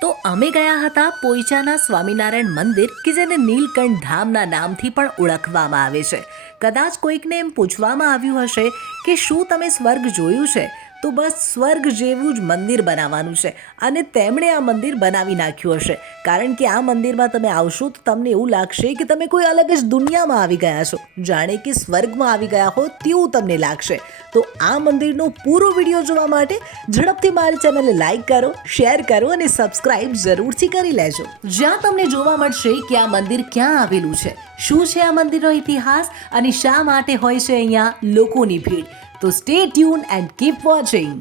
તો અમે ગયા હતા પોઈચાના સ્વામિનારાયણ મંદિર કે જેને નીલકંઠ ધામના નામથી પણ ઓળખવામાં આવે છે. કદાચ કોઈકને એમ પૂછવામાં આવ્યું હશે કે શું તમે સ્વર્ગ જોયું છે, તો બસ સ્વર્ગ જેવું જ મંદિર બનાવવાનું છે અને તેમણે આ મંદિર બનાવી નાખ્યું હશે. કારણ કે આ મંદિરમાં તમે આવશો તો તમને એવું લાગશે કે તમે કોઈ અલગ જ દુનિયામાં આવી ગયા છો, જાણે કે સ્વર્ગમાં આવી ગયા હો તેવું તમને લાગશે. તો આ મંદિરનો પૂરો વિડીયો જોવા માટે ઝડપથી મારી ચેનલને લાઈક કરો, શેર કરો અને સબસ્ક્રાઇબ જરૂરથી કરી લેજો. જ્યાં તમને જોવા મળશે કે આ મંદિર ક્યાં આવેલું છે, શું છે આ મંદિરનો ઇતિહાસ અને શા માટે હોય છે અહીંયા લોકોની ભીડ. તો stay tune and keep watching.